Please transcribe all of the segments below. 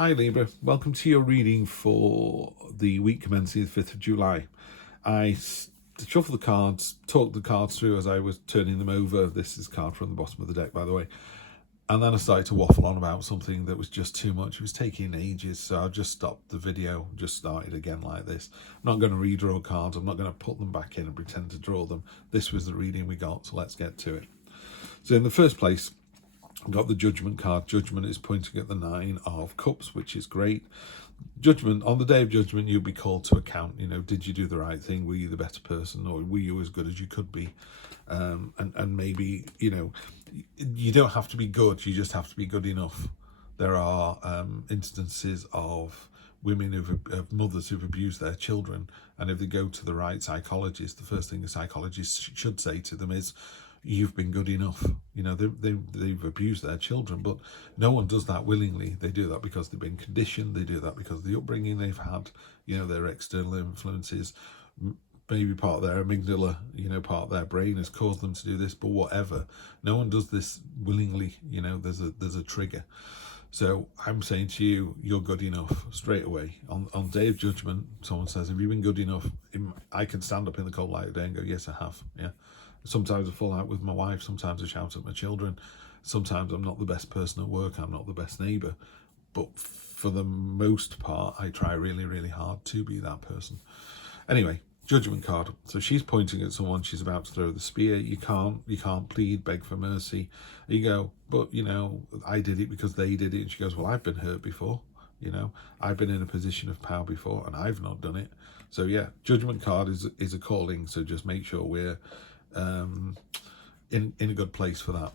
Hi Libra, welcome to your reading for the week commencing the 5th of July. I shuffled the cards, talked the cards through as I was turning them over. This is a card from the bottom of the deck, by the way. And then I started to waffle on about something that was just too much. It was taking ages, so I just stopped the video, just started again like this. I'm not going to redraw cards, I'm not going to put them back in and pretend to draw them. This was the reading we got, so let's get to it. So in the first place, I've got the Judgment card. Judgment is pointing at the Nine of Cups, which is great. Judgment, on the day of judgment, you'll be called to account. You know, did you do the right thing? Were you the better person, or were you as good as you could be? And maybe, you know, you don't have to be good, you just have to be good enough. There are instances of women of mothers who've abused their children, and if they go to the right psychologist, the first thing the psychologist should say to them is, you've been good enough. You know, they've abused their children, but no one does that willingly. They do that because they've been conditioned. They do that because of the upbringing they've had, you know, their external influences. Maybe part of their amygdala, you know, part of their brain has caused them to do this, but whatever. No one does this willingly. You know, there's a trigger. So I'm saying to you, you're good enough straight away. On day of judgment, someone says, have you been good enough? I can stand up in the cold light of day and go, yes, I have. Yeah. Sometimes I fall out with my wife. Sometimes I shout at my children. Sometimes I'm not the best person at work. I'm not the best neighbour. But for the most part, I try really, really hard to be that person. Anyway, Judgment card. So she's pointing at someone. She's about to throw the spear. You can't plead, beg for mercy. You go, but you know, I did it because they did it. And she goes, well, I've been hurt before. You know, I've been in a position of power before, and I've not done it. So yeah, Judgment card is a calling. So just make sure we're in a good place for that.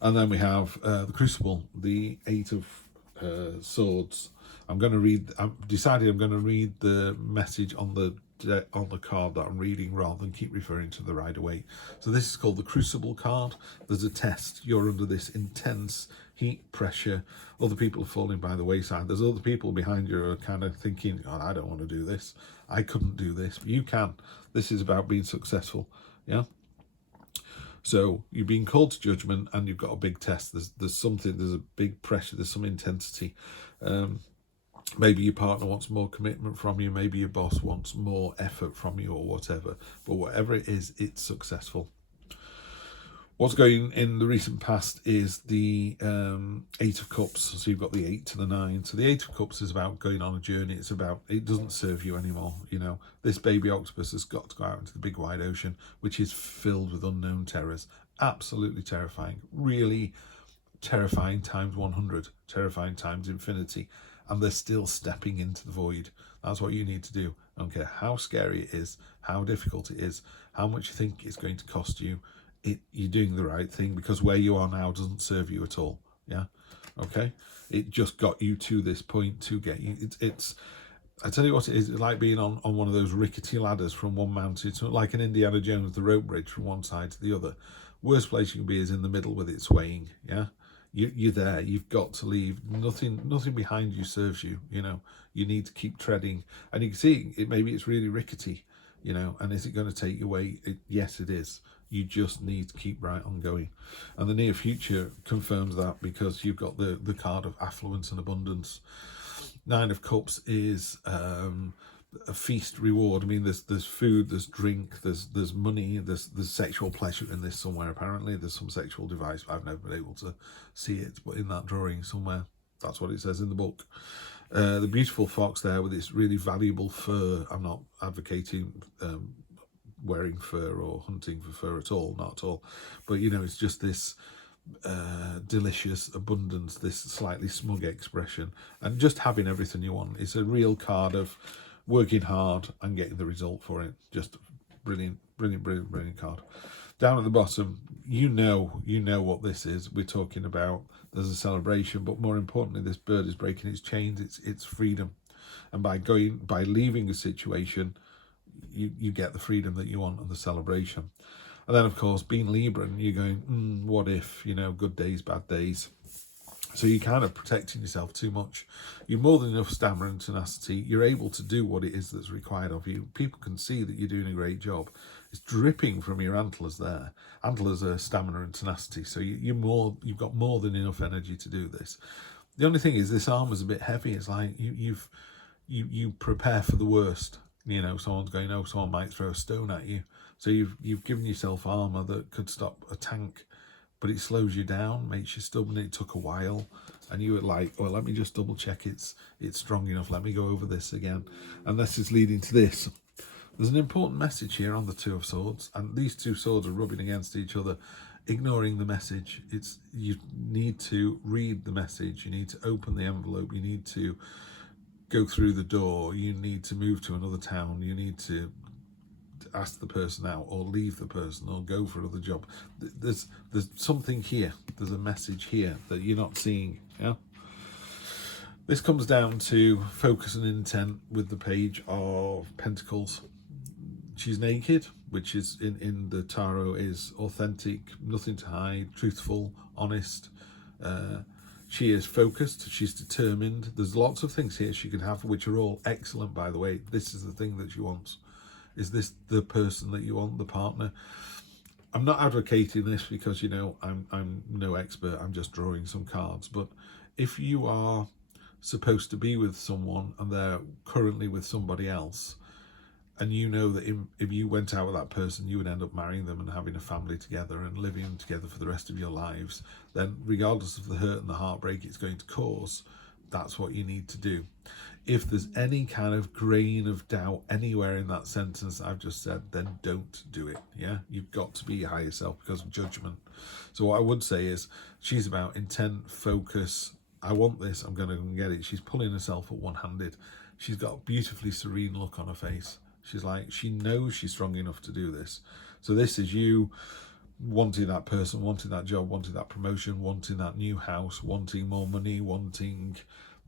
And then we have the Crucible, the Eight of Swords. I've decided I'm going to read the message on the card that I'm reading rather than keep referring to the Rider-Waite. So this is called the Crucible card. There's a test. You're under this intense heat, pressure. Other people are falling by the wayside. There's other people behind you who are kind of thinking, oh, I don't want to do this. I couldn't do this. But you can. This is about being successful. Yeah. So you're being called to judgment, and you've got a big test. There's a big pressure. There's some intensity. Maybe your partner wants more commitment from you. Maybe your boss wants more effort from you, or whatever. But whatever it is, it's successful. What's going in the recent past is the Eight of Cups. So you've got the 8 to the 9. So the 8 of Cups is about going on a journey. It's about, it doesn't serve you anymore. You know, this baby octopus has got to go out into the big wide ocean, which is filled with unknown terrors. Absolutely terrifying. Really terrifying times 100. Terrifying times infinity. And they're still stepping into the void. That's what you need to do. I don't care how scary it is, how difficult it is, how much you think it's going to cost you. You're doing the right thing, because where you are now doesn't serve you at all. Yeah. Okay. It just got you to this point to get you. It's I tell you what, it is. It's like being on one of those rickety ladders from one mountain. It's like an Indiana Jones, the rope bridge from one side to the other. Worst place you can be is in the middle with it swaying. Yeah. You're there. You've got to leave. Nothing behind you serves you. You know, you need to keep treading. And you can see it. Maybe it's really rickety. You know, and is it going to take you away? Yes, it is. You just need to keep right on going. And the near future confirms that, because you've got the card of affluence and abundance. Nine of Cups is a feast reward. I mean, there's food, there's drink, there's money, there's sexual pleasure in this somewhere. Apparently there's some sexual device. I've never been able to see it, but in that drawing somewhere, that's what it says in the book. The beautiful fox there with its really valuable fur. I'm not advocating wearing fur or hunting for fur at all, not at all. But, you know, it's just this delicious abundance, this slightly smug expression, and just having everything you want. It's a real card of working hard and getting the result for it. Just brilliant, brilliant, brilliant, brilliant card. Down at the bottom, you know what this is. We're talking about, there's a celebration, but more importantly, this bird is breaking its chains. It's freedom, and by leaving a situation, you get the freedom that you want and the celebration. And then, of course, being Libra, you're going, what if, you know, good days, bad days. So you're kind of protecting yourself too much. You're more than enough stamina and tenacity. You're able to do what it is that's required of you. People can see that you're doing a great job. It's dripping from your antlers there. Antlers are stamina and tenacity. So you've got more than enough energy to do this. The only thing is this armor's a bit heavy. It's like you prepare for the worst. You know, someone's going, oh, someone might throw a stone at you. So you've given yourself armor that could stop a tank, but it slows you down, makes you stubborn. It took a while, and you were like, well, let me just double check it's strong enough. Let me go over this again. And this is leading to this. There's an important message here on the Two of Swords, and these two swords are rubbing against each other, ignoring the message. You need to read the message. You need to open the envelope. You need to go through the door. You need to move to another town. You need to ask the person out, or leave the person, or go for another job. There's something here. There's a message here that you're not seeing. Yeah. This comes down to focus and intent with the Page of Pentacles. She's naked, which is in the tarot is authentic, nothing to hide, truthful, honest. She is focused, she's determined. There's lots of things here she can have, which are all excellent, by the way. This is the thing that she wants. Is this the person that you want, the partner? I'm not advocating this because, you know, I'm no expert. I'm just drawing some cards. But if you are supposed to be with someone and they're currently with somebody else, and you know that if you went out with that person, you would end up marrying them and having a family together and living together for the rest of your lives, then regardless of the hurt and the heartbreak it's going to cause, that's what you need to do. If there's any kind of grain of doubt anywhere in that sentence I've just said, then don't do it. Yeah, you've got to be your higher self because of judgment. So what I would say is she's about intent, focus. I want this, I'm going to get it. She's pulling herself up one-handed. She's got a beautifully serene look on her face. She's like, she knows she's strong enough to do this. So this is you wanting that person, wanting that job, wanting that promotion, wanting that new house, wanting more money, wanting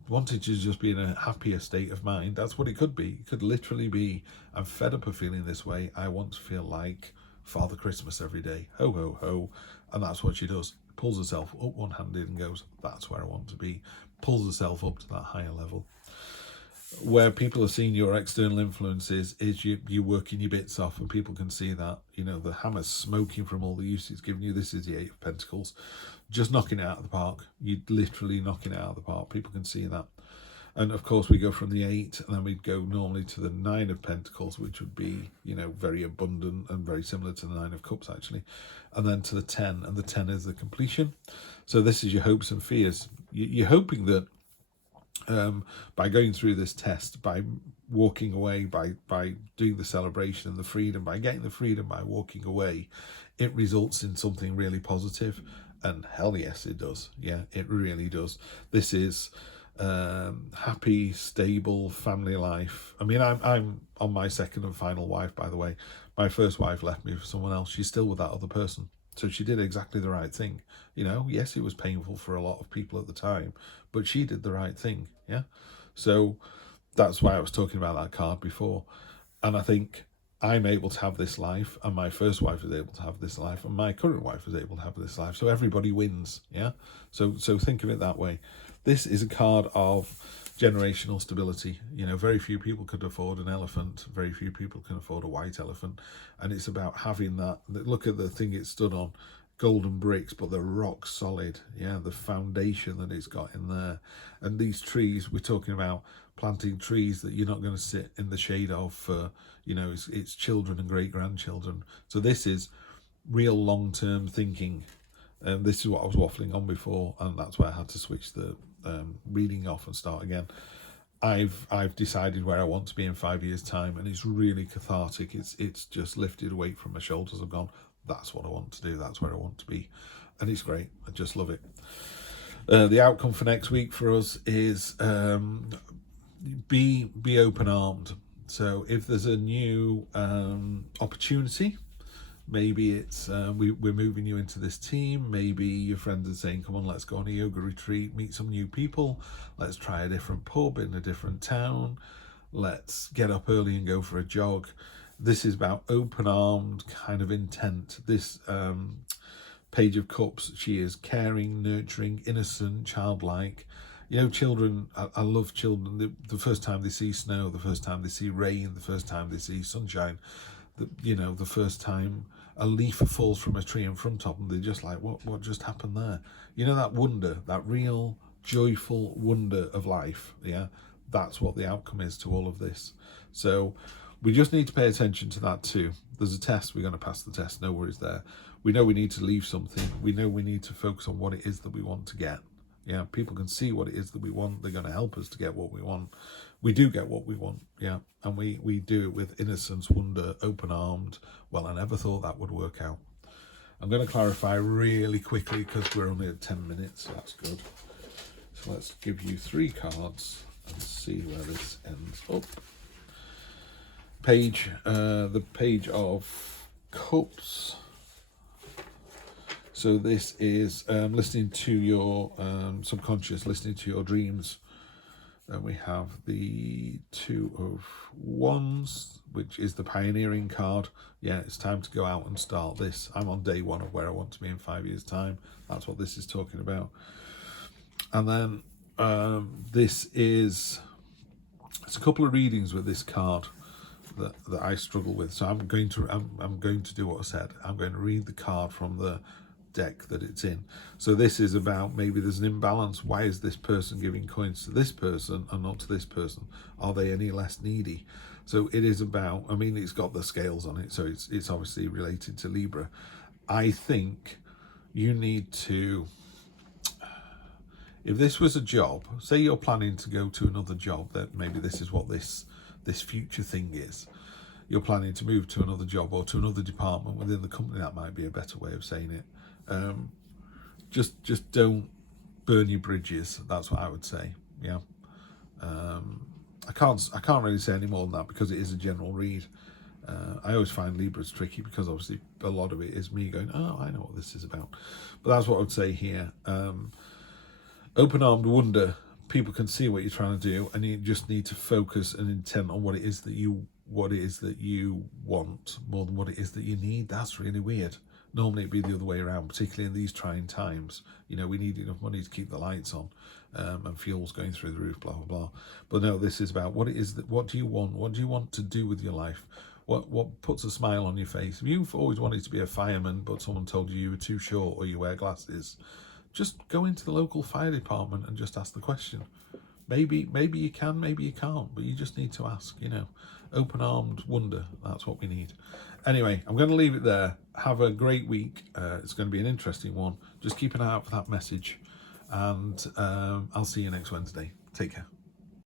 to just be in a happier state of mind. That's what it could be. It could literally be, I'm fed up of feeling this way. I want to feel like Father Christmas every day. Ho, ho, ho. And that's what she does. Pulls herself up one-handed and goes, that's where I want to be. Pulls herself up to that higher level. Where people are seeing your external influences is you working your bits off, and people can see that. You know, the hammer's smoking from all the use it's given you. This is the Eight of Pentacles. Just knocking it out of the park. You're literally knocking it out of the park. People can see that. And of course we go from the 8, and then we'd go normally to the 9 of Pentacles, which would be, you know, very abundant and very similar to the 9 of Cups actually. And then to the 10, and the 10 is the completion. So this is your hopes and fears. You're hoping that by going through this test, by walking away, by doing the celebration and the freedom, by getting the freedom by walking away, it results in something really positive. And hell yes, it does. Yeah, it really does. This is happy, stable family life. I mean, I'm on my second and final wife, by the way. My first wife left me for someone else. She's still with that other person. So she did exactly the right thing. You know, yes, it was painful for a lot of people at the time, but she did the right thing. Yeah. So that's why I was talking about that card before. And I think I'm able to have this life, and my first wife was able to have this life, and my current wife was able to have this life. So everybody wins. Yeah. So think of it that way. This is a card of generational stability. You know, very few people could afford an elephant. Very few people can afford a white elephant. And it's about having that. Look at the thing it stood on. Golden bricks, but they're rock solid. Yeah, the foundation that it's got in there. And these trees, we're talking about planting trees that you're not going to sit in the shade of for, you know, it's children and great-grandchildren. So this is real long-term thinking. And this is what I was waffling on before, and that's why I had to switch the reading off and start again. I've decided where I want to be in 5 years' time, and it's really cathartic. It's just lifted a weight from my shoulders. I've gone, that's what I want to do. That's where I want to be, and it's great. I just love it. The outcome for next week for us is be open-armed. So if there's a new opportunity, maybe it's we're moving you into this team. Maybe your friends are saying, come on, let's go on a yoga retreat, meet some new people. Let's try a different pub in a different town. Let's get up early and go for a jog. This is about open-armed kind of intent. This Page of Cups, she is caring, nurturing, innocent, childlike. You know, children, I love children. The first time they see snow, the first time they see rain, the first time they see sunshine, the first time a leaf falls from a tree in front of them, they're just like, what just happened there? You know, that wonder, that real joyful wonder of life. Yeah, that's what the outcome is to all of this. So we just need to pay attention to that too. There's a test, we're going to pass the test, no worries there. We know we need to leave something. We know we need to focus on what it is that we want to get. Yeah, people can see what it is that we want. They're going to help us to get what we want. We do get what we want, yeah, and we do it with innocence, wonder, open-armed. Well, I never thought that would work out. I'm going to clarify really quickly because we're only at 10 minutes, so that's good. So let's give you 3 cards and see where this ends up. The Page of Cups. So this is listening to your subconscious, listening to your dreams. Then we have the 2 of Wands, which is the pioneering card. Yeah, it's time to go out and start this. I'm on day 1 of where I want to be in 5 years' time. That's what this is talking about. And then this is, it's a couple of readings with this card that I struggle with. So I'm going to do what I said. I'm going to read the card from the deck that it's in. So this is about, maybe there's an imbalance. Why is this person giving coins to this person and not to this person? Are they any less needy? So it is about, I mean, it's got the scales on it, so it's obviously related to Libra. I think you need to, if this was a job, say you're planning to go to another job, that maybe this is what this future thing is. You're planning to move to another job or to another department within the company. That might be a better way of saying it. Just don't burn your bridges. That's what I would say. Yeah. I can't really say any more than that because it is a general read. I always find Libra's tricky because obviously a lot of it is me going, oh, I know what this is about. But that's what I would say here. Open-armed wonder. People can see what you're trying to do, and you just need to focus and intent on what it is that you want more than what it is that you need. That's really weird. Normally it'd be the other way around, particularly in these trying times. You know, we need enough money to keep the lights on, and fuel's going through the roof, blah blah blah. But no, this is about what it is that, what do you want? What do you want to do with your life? What puts a smile on your face? If you've always wanted to be a fireman, but someone told you were too short or you wear glasses, just go into the local fire department and just ask the question. Maybe you can, maybe you can't, but you just need to ask, you know. Open-armed wonder, that's what we need. Anyway, I'm going to leave it there. Have a great week. It's going to be an interesting one. Just keep an eye out for that message, and I'll see you next Wednesday. Take care.